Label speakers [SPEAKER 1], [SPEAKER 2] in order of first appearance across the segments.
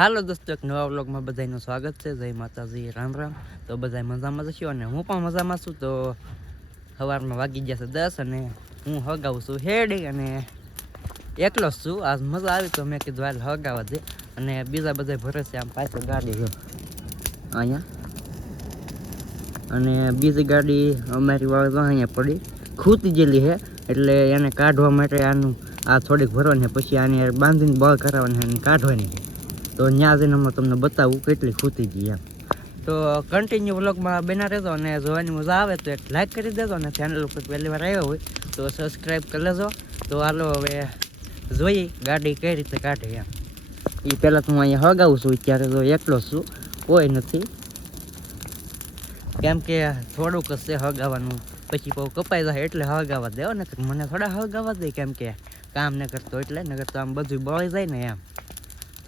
[SPEAKER 1] હાલો દોસ્તો, એક નવા વ્લોગમાં બધાનું સ્વાગત છે. જય માતાજી, રામ રામ. તો બધા મજામાં જશો અને હું પણ મજામાં છું. તો સવારમાં વાગી ગયા છે દસ અને હું હગાવું છું હેડી અને એકલો જ છું. આજ મજા આવી તો મેં કીધું હાલ હગાવા દે. અને બીજા બધા ભરે છે આમ પાછળ ગાડી છે અહીંયા. અને બીજી ગાડી અમારી વાળ અહીંયા પડી. ખૂતી જેલી છે એટલે એને કાઢવા માટે આનું આ થોડીક ભરવાની પછી આની બાંધીને બળ કરાવવાની અને કાઢવાની. તો ત્યાં જઈને હમણાં તમને બતાવું કેટલી ખૂતી ગઈ એમ. તો કન્ટિન્યુ વ્લોગમાં બના રહેજો અને જોવાની મજા આવે તો એક લાઈક કરી દેજો અને ચેનલ ઉપર પહેલી વાર આવ્યો હોય તો સબસ્ક્રાઈબ કરી લેજો. તો હાલો હવે જોઈએ ગાડી કઈ રીતે કાઢે એમ. એ પહેલાં તો હું અહીંયા હગાવું છું ત્યારે તો એકલો છું, કોઈ નથી. કેમ કે થોડુંક છે હગાવાનું. પછી બહુ કપાઈ જાય એટલે હગાવા દેવો ને મને થોડા હગાવા દે કેમ કે કામ ન કરતો એટલે નગર તો આમ બધું બળી જાય ને એમ.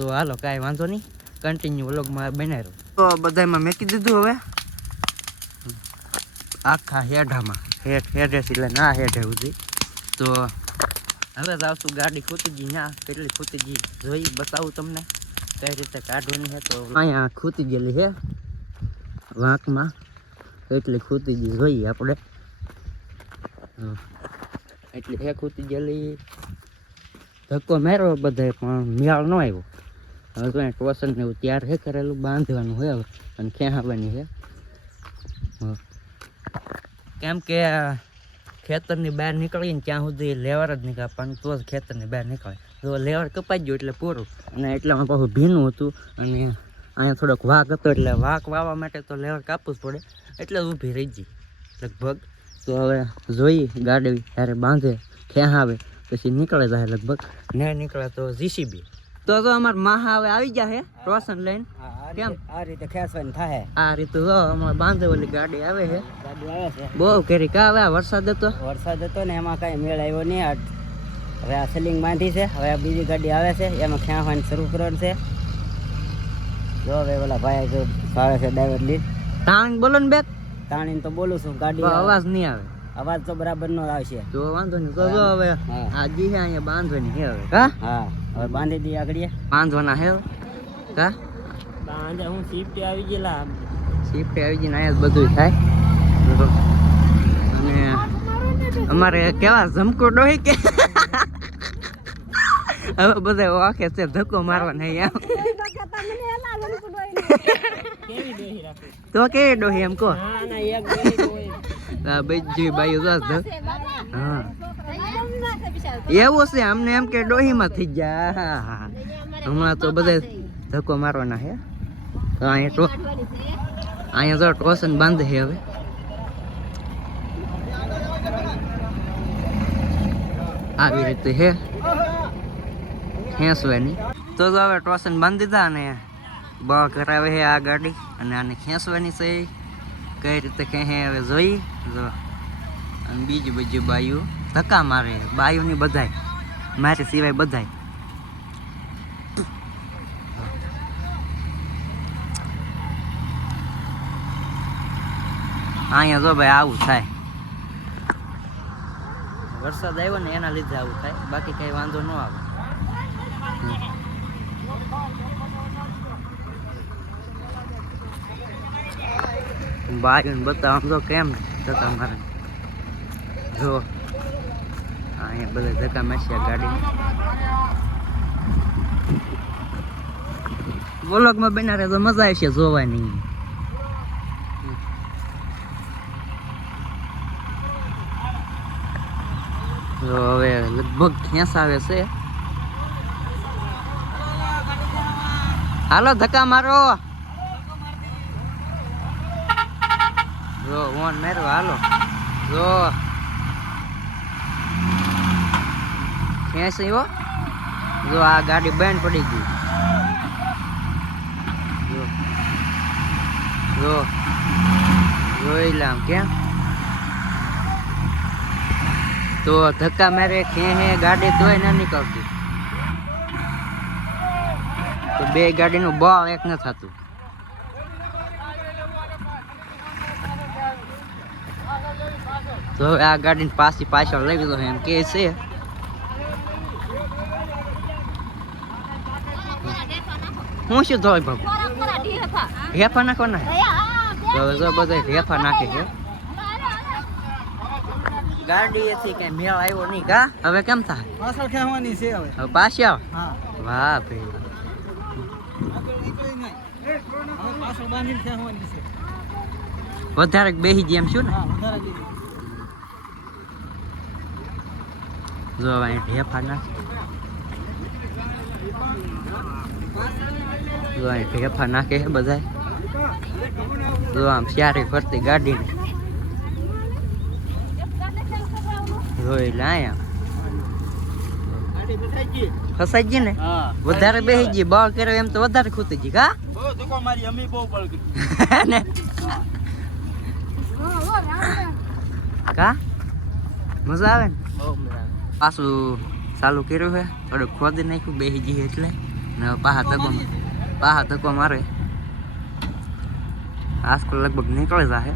[SPEAKER 1] તો હાલો કાંઈ વાંધો નહીં. કન્ટિન્યુ વ્લોગમાં બનાવ્યો તો બધામાં મેકી દીધું હવે. આખા હેઢામાં. હેઠ હેઠે એટલે ના હેઠે સુધી. તો હવે જાવશું ગાડી ખૂતી ગઈ ના કેટલી ખૂતી ગઈ જોઈ બતાવું તમને કઈ રીતે કાઢવાની છે તો અહીંયા ખૂતી ગયેલી છે વાંકમાં. એટલી ખૂતી ગઈ જોઈએ આપણે. એટલી હે ખૂતી ગયેલી. ધક્કો માર્યો બધે પણ મિયાળ ન આવ્યો. હવે તો એ ટોસન ને એવું તૈયાર છે કરેલું, બાંધવાનું હોય હવે, અને ખેંચાવાની છે હા. કેમ કે ખેતરની બહાર નીકળીને ત્યાં સુધી લેવર જ નહીં કાપવાનું, તો જ ખેતરની બહાર નીકળે. તો લેવર કપાઈ ગયું એટલે પૂરું, અને એટલામાં પાછું ભીનું હતું, અને અહીંયા થોડોક વાઘ હતો, એટલે વાઘ વાવવા માટે તો લેવર કાપવું જ પડે, એટલે ઊભી રહી ગઈ, લગભગ. તો હવે જોઈએ, ગાડી જ્યારે બાંધે આવે પછી નીકળે જાય લગભગ. ને નીકળે તો જીસીબી. તો તો અમાર માહા હવે આવી ગયા હે રોશન લઈને. કેમ?
[SPEAKER 2] આ રીતે ખેંચવાની થાય.
[SPEAKER 1] આ રીતે જો અમારે બાંધે ઓલી ગાડી આવે છે
[SPEAKER 2] ગાડી આવે છે.
[SPEAKER 1] બહુ કેરી કા આવે વરસાદ હતો?
[SPEAKER 2] વરસાદ હતો ને એમાં કાંઈ મેળ આવ્યો નહીં. આ હવે આ સીલિંગ બાંધી છે. હવે બીજી ગાડી આવે છે. એમાં ખેંચવાની શરૂ કરવાનું છે. જો હવે ઓલા ભાઈ જો ભાવે છે ડ્રાઈવર લીધ
[SPEAKER 1] તાણ બોલો ને બેક
[SPEAKER 2] તાણીને તો બોલું છું ગાડી
[SPEAKER 1] અવાજ નહીં આવે.
[SPEAKER 2] અવાજ તો બરાબર નો આવશે.
[SPEAKER 1] જો વાંધો નહીં તો જો હવે. આ જી છે અહીંયા બાંધવાની છે હવે હા?
[SPEAKER 2] હા. હવે બાંધી દઈએ આગળ
[SPEAKER 1] બાંધવાના હવે. કા?
[SPEAKER 2] બાંધે હું શિફ્ટ આવી ગયેલા.
[SPEAKER 1] શિફ્ટ આવી જઈને અહીંયા બધું થાય. અને અમારે કેવા ઝમકો ડોહી કે? હવે બધા વાંખે છે ધક્કો મારવાનો અહીંયા. તો કેવી ડોહી એમ કહો? બીજી બાઈ હા. એવું છે અમને એમ કે ડોહીમાં થઈ ગયા. હા, હા. હમણાં તો બધા ધક્કો મારવાના છે. તો અહીંયા ટો અહીંયા તો ટોસન બાંધ છે હવે. આવી રીતે હે ખેંચવાની. તો હવે ટોસન બાંધી દીધા અને બળ કરાવે છે આ ગાડી અને આને ખેંચવાની છે. કઈ રીતે ખેંચે હવે જોઈ જો. અને બીજી બીજી બાયુ ધક્કા મારે, બાયુની બધાય. મારી સિવાય બધાય. અહીંયા જો ભાઈ આવું થાય. વરસાદ આવ્યો ને એના લીધે આવું થાય. બાકી કઈ વાંધો ન આવે. બાજુ બતાવ તો કેમ ધક્કા મારે જો. અહીંયા બધા ધક્કા માસ્યા ગાડી. વ્લોગમાં બના રહે તો મજા આવશે જોવાની. તો હવે લગભગ ખેંસ આવે છે. હાલો, ધક્કા મારો. જો ઓન મેરો હાલો. જો. ખેંચ હો. જો આ ગાડી બેન પડી ગઈ. જો. જો. જોઈ લામ કેમ તો ધક્કા મારે ખેહે ગાડી તોય ના નીકળતી. તો બે ગાડીનું બળ એક ન થતું. તો આ ગાડીની પાછી પાછળ લઈ લીધો એમ કે છે. હું શું ધોય બાબુ હેફા? નાખો ના. હવે જો બધા હેફા નાખે છે. ગાડી એથી કઈ મેળ આવ્યો નહીં કા? હવે કેમ થાય?
[SPEAKER 2] પાછળ ખેવાની છે હવે.
[SPEAKER 1] હવે પાછી આવ.
[SPEAKER 2] હા.
[SPEAKER 1] વાહ ભાઈ. વધારે બેહી જેમ છું ને? જો હવે ઢેફા નાખે. જો અહીં ઢેફા નાખે છે બધા જો આમ ચારે ફરતી ગાડી જોઈ લે અહીંયા
[SPEAKER 2] ગાડી બેઠાઈ ગઈ
[SPEAKER 1] ફસાઈ ગઈ ને? વધારે બેસી ગઈ બળ કર્યો એમ તો વધારે ખૂતી ગઈ કા?
[SPEAKER 2] મારી અમી બહુ બળ કરી
[SPEAKER 1] કા? મજા આવે ને? પાછું ચાલુ કર્યું છે થોડું ખોદી નાખ્યું બેસી જઈએ એટલે. ને પાહા તકો પાહા તકો મારે. આજકાલ લગભગ નીકળે જાહે.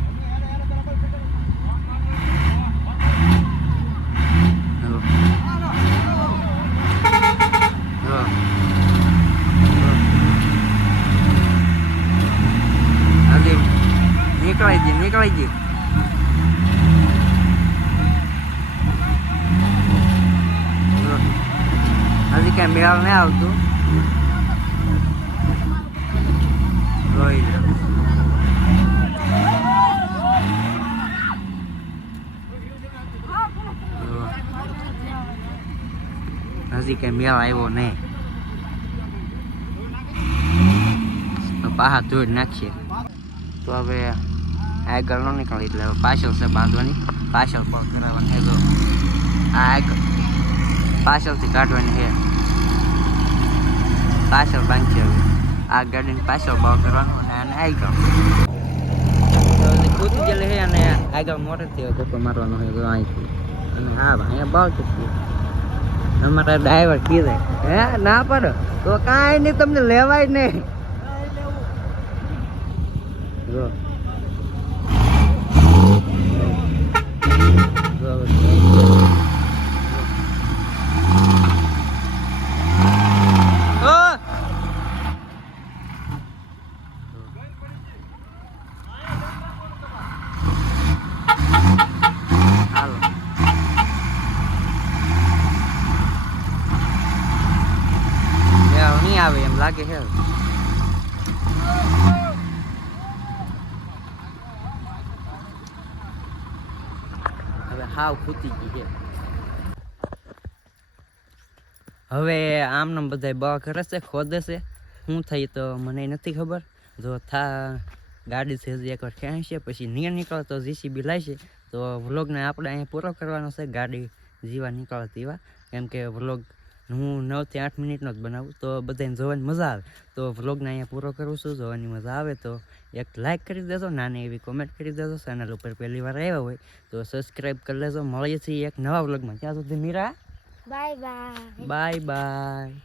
[SPEAKER 1] નીકળાઈ ગઈ નીકળાઈ ગઈ. હજી કઈ મેળ નહીં આવતું. જોઈ લો. હજી કઈ મેળ આવ્યો નહીં તો પાહા ધોઈ નાખીએ તો હવે આગળ ન નીકળી એટલે પાછળ છે બાંધવાની પાછળ પણ કરાવવાની જો આ આગળ પાછળથી કાઢવાની છે પાછળ બાંધીએ હવે આ ગાડીને પાછળ ભાવ કરવાનો અને આને તો હજી ખૂટી ગયેલી છે અને આગળ મોટેથી ધક્કો મારવાનો છે અહીંથી. અને હા અહીંયા ભાવ ચૂકવી અમારા ડ્રાઈવર કીધે હે ના પડો. તો કાંઈ નહીં તમને લેવાય નહીં. જો હવે ઓ! હાલો નહીં આવે એમ લાગે છે હવે હાવ ખૂતી ગઈ છે હવે આમનામ બધા બા કરે છે, ખોદે છે. શું થઈ તો મને નથી ખબર. જો થા, ગાડી છે એક વાર ખેંચશે પછી નીર નીકળે તો જીસીબી લાવશે. તો વ્લોગને આપણે અહીંયા પૂરો કરવાનો છે, ગાડી જીવા નીકળે તેવા. કેમ કે વ્લોગ હું નવથી આઠ મિનિટનો જ બનાવું તો બધાને જોવાની મજા આવે. તો વ્લોગને અહીંયા પૂરો કરું છું જોવાની મજા આવે તો એક લાઇક કરી દેજો નાની એવી કોમેન્ટ કરી દેજો ચેનલ ઉપર પહેલી વાર આવ્યા હોય તો સબસ્ક્રાઈબ કરી લેજો. મળીએ છીએ એક નવા વ્લોગમાં. ત્યાં સુધી Mira.
[SPEAKER 3] Bye bye
[SPEAKER 1] bye bye